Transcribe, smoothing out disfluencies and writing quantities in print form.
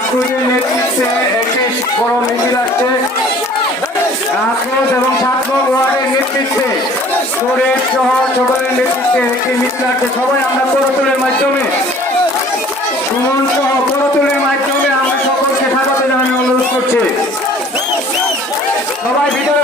আফরোজের নেতৃত্বে একটি বড় মিছিল আসছে। আফরোজ এবং 7 নং ওয়ার্ডের নেতৃত্বে শহরের সকলের নেতৃত্বে একটি মিছিল আসছে। সবাই আমরা করতলের মাধ্যমে সুমন সহ করতলের মাধ্যমে আমরা সকলকে স্বাগত জানানোর অনুরোধ করছি। সবাই ভিতরে